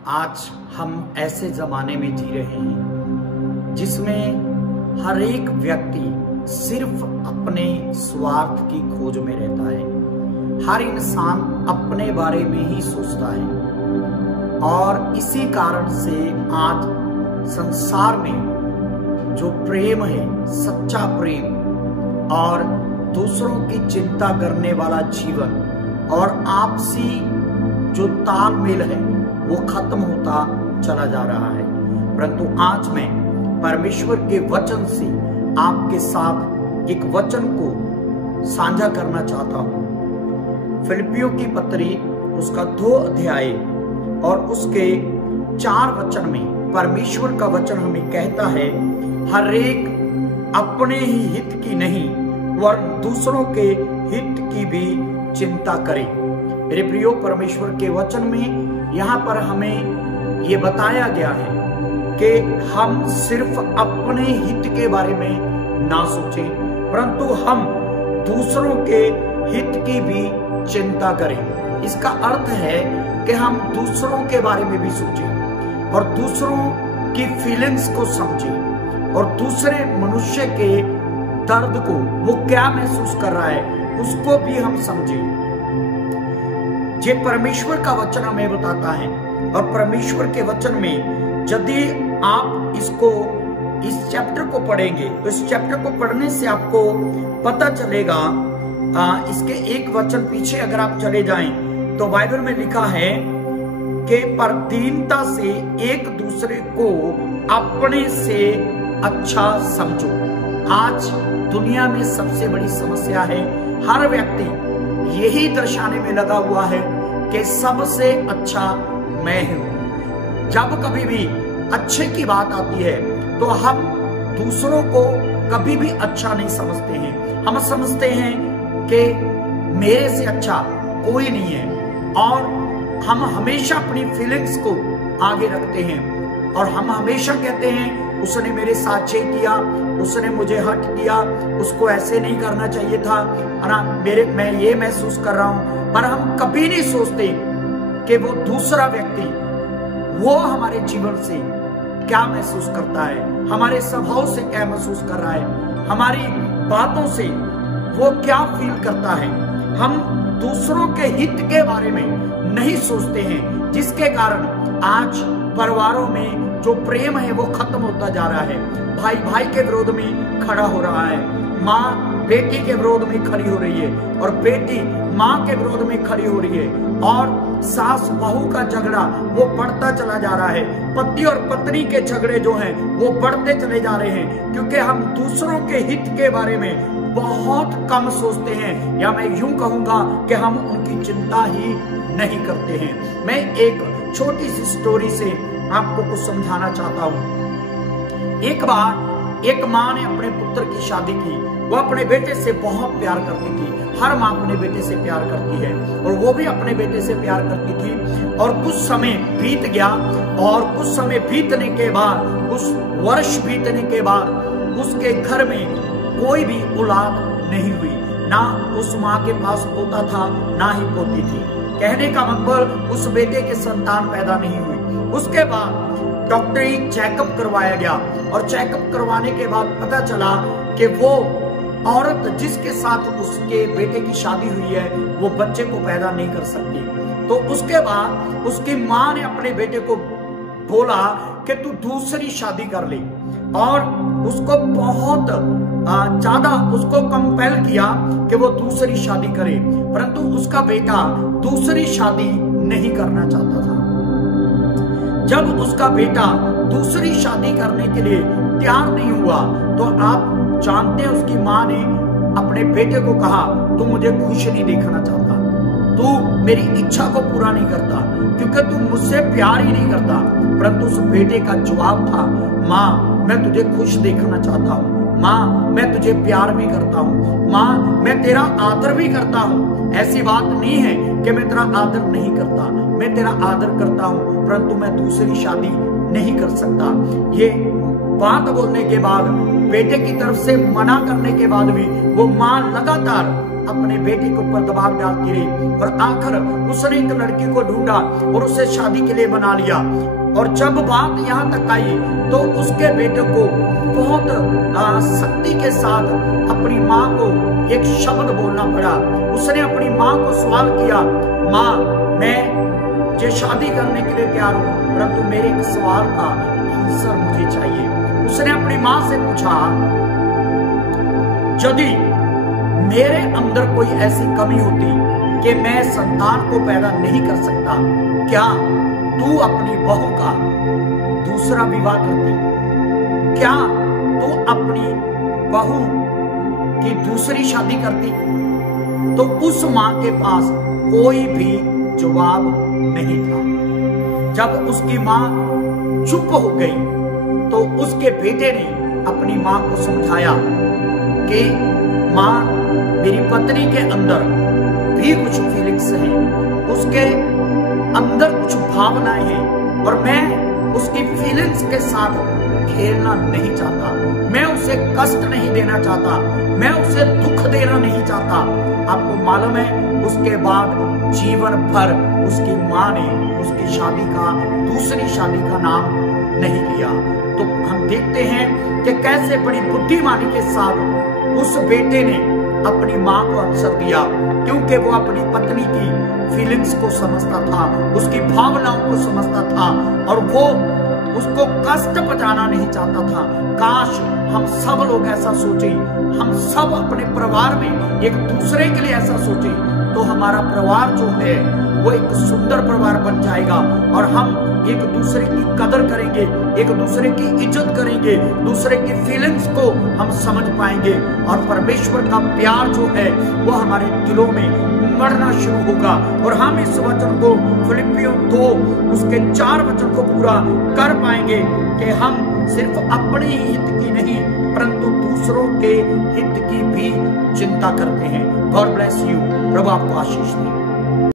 आज हम ऐसे जमाने में जी रहे हैं जिसमें हर एक व्यक्ति सिर्फ अपने स्वार्थ की खोज में रहता है। हर इंसान अपने बारे में ही सोचता है और इसी कारण से आज संसार में जो प्रेम है, सच्चा प्रेम और दूसरों की चिंता करने वाला जीवन और आपसी जो तालमेल है वो खत्म होता चला जा रहा है। परंतु आज मैं परमेश्वर के वचन से आपके साथ एक वचन को साझा करना चाहता हूं। फिलिपियों की पत्री उसका 2 अध्याय और उसके 4 वचन में परमेश्वर का वचन हमें कहता है, हर एक अपने ही हित की नहीं वरन दूसरों के हित की भी चिंता करे। मेरे प्रियो, परमेश्वर के वचन में यहाँ पर हमें ये बताया गया है कि हम सिर्फ अपने हित के बारे में ना सोचें, परंतु हम दूसरों के हित की भी चिंता करें। इसका अर्थ है कि हम दूसरों के बारे में भी सोचें और दूसरों की फीलिंग्स को समझें और दूसरे मनुष्य के दर्द को, वो क्या महसूस कर रहा है, उसको भी हम समझें। ये परमेश्वर का वचन हमें बताता है और परमेश्वर के वचन में यदि आप इस चैप्टर को पढ़ेंगे तो इस चैप्टर को पढ़ने से आपको पता चलेगा। इसके एक वचन पीछे अगर आप चले जाएं तो बाइबल में लिखा है कि पर दीनता से एक दूसरे को अपने से अच्छा समझो। आज दुनिया में सबसे बड़ी समस्या है, हर व्यक्ति यही दर्शाने में लगा हुआ है कि सबसे अच्छा मैं हूं। जब कभी भी अच्छे की बात आती है तो हम दूसरों को कभी भी अच्छा नहीं समझते हैं। हम समझते हैं कि मेरे से अच्छा कोई नहीं है और हम हमेशा अपनी फीलिंग्स को आगे रखते हैं और हम हमेशा कहते हैं उसने मेरे साथ ये किया, उसने मुझे हर्ट किया, उसको ऐसे नहीं करना चाहिए था ना, मैं ये महसूस कर रहा हूं। पर हम कभी नहीं सोचते कि वो दूसरा व्यक्ति वो हमारे जीवन से क्या महसूस करता है, हमारे स्वभाव से क्या महसूस कर रहा है, हमारी बातों से वो क्या फील करता है। हम दूसरों के हित के बारे में नहीं सोचते हैं, जिसके कारण आज परिवारों में जो प्रेम है वो खत्म होता जा रहा है। भाई भाई के विरोध में खड़ा हो रहा है, माँ बेटी के विरोध में खड़ी हो रही है और बेटी माँ के विरोध में खड़ी हो रही है और सास बहू का झगड़ा वो बढ़ता चला जा रहा है। पति और पत्नी के झगड़े जो हैं वो बढ़ते चले जा रहे हैं, क्योंकि हम दूसरों के हित के बारे में बहुत कम सोचते हैं, या मैं यूं कहूंगा कि हम उनकी चिंता ही नहीं करते हैं। मैं एक छोटी सी स्टोरी से आपको कुछ समझाना चाहता हूं। एक बार एक माँ ने अपने पुत्र की शादी की। वो अपने बेटे से बहुत प्यार करती थी। हर माँ अपने बेटे से प्यार करती है और वो भी अपने बेटे से प्यार करती थी। और कुछ समय बीत गया और कुछ समय बीतने के बाद, कुछ वर्ष बीतने के बाद उसके घर में कोई भी औलाद नहीं हुई। ना उस माँ के पास पोता था, ना ही पोती थी। कहने का मतलब उस बेटे के संतान पैदा नहीं हुई। उसके बाद डॉक्टरी चेकअप करवाया गया और चेकअप करवाने के बाद पता चला कि वो औरत जिसके साथ उसके बेटे की शादी हुई है वो बच्चे को पैदा नहीं कर सकती। तो उसके बाद उसकी माँ ने अपने बेटे को बोला कि तू दूसरी शादी कर ले और उसको बहुत ज्यादा उसको कंपेल किया कि वो दूसरी शादी करे, परंतु उसका बेटा दूसरी शादी नहीं करना चाहता था। जब उसका बेटा दूसरी शादी करने के लिए तैयार नहीं हुआ तो आप जानते हैं उसकी माँ ने अपने बेटे को कहा, तू मुझे खुश नहीं देखना चाहता, तू मेरी इच्छा को पूरा नहीं करता क्योंकि तू मुझसे प्यार ही नहीं करता। परंतु उस बेटे का जवाब था, माँ मैं तुझे खुश देखना चाहता हूँ, माँ मैं तुझे प्यार भी करता हूँ, माँ मैं तेरा आदर भी करता हूँ। ऐसी बात नहीं है कि मैं तेरा आदर नहीं करता, मैं तेरा आदर करता हूँ, परंतु मैं दूसरी शादी नहीं कर सकता। ये बात बोलने के बाद, बेटे की तरफ से मना करने के बाद भी वो माँ लगातार अपने बेटे के ऊपर दबाव डालती रही और आखिर उसने एक लड़की को ढूंढा और उसे शादी के लिए बना लिया। और जब बात यहाँ तक आई तो उसके बेटे को बहुत शक्ति के साथ अपनी माँ को एक शब्द बोलना पड़ा। उसने अपनी माँ को सवाल किया, माँ मैं ये शादी करने के लिए तैयार हूँ, परंतु मेरे एक सवाल का आंसर मुझे चाहिए। उसने अपनी माँ से पूछा, यदि मेरे अंदर कोई ऐसी कमी होती कि मैं संतान को पैदा नहीं कर सकता, क्या तू अपनी बहू का दूसरा विवाह करती? क्या तू अपनी बहू की दूसरी शादी करती? तो उस मां के पास कोई भी जवाब नहीं था। जब उसकी मां चुप हो गई तो उसके बेटे ने अपनी मां को समझाया कि मां, मेरी पत्नी के अंदर भी कुछ फीलिंग्स हैं, उसके अंदर कुछ भावनाएं हैं और मैं उसकी फीलिंग्स के साथ खेलना नहीं चाहता, मैं उसे कष्ट नहीं देना चाहता, मैं उसे दुख देना नहीं चाहता। आपको मालूम है, उसके बाद जीवन भर उसकी मां ने उसकी शादी का, दूसरी शादी का नाम नहीं लिया। तो हम देखते हैं कि कैसे बड़ी बुद्धिमानी के साथ उस बेटे ने अपनी मां को आंसर दिया, क्योंकि वो अपनी पत्नी की फीलिंग्स को समझता था, उसकी भावनाओं को समझता था और वो उसको कष्ट पहुंचाना नहीं चाहता था। काश हम सब लोग ऐसा सोचें, हम सब अपने परिवार में एक दूसरे के लिए ऐसा सोचें, तो हमारा परिवार जो है वो एक सुंदर परिवार बन जाएगा और हम एक दूसरे की कदर करेंगे, एक दूसरे की इज्जत करेंगे, दूसरे की फीलिंग्स को हम समझ पाएंगे और परमेश्वर का प्यार जो है वो हमारे दिलों में उमड़ना शुरू होगा। और हम इस वचन को फिलिपियों 2 उसके 4 वचन को पूरा कर पाएंगे कि हम सिर्फ अपने ही हित की नहीं परंतु दूसरों के हित की भी चिंता करते हैं। God bless you. प्रभु आपको आशीष दे।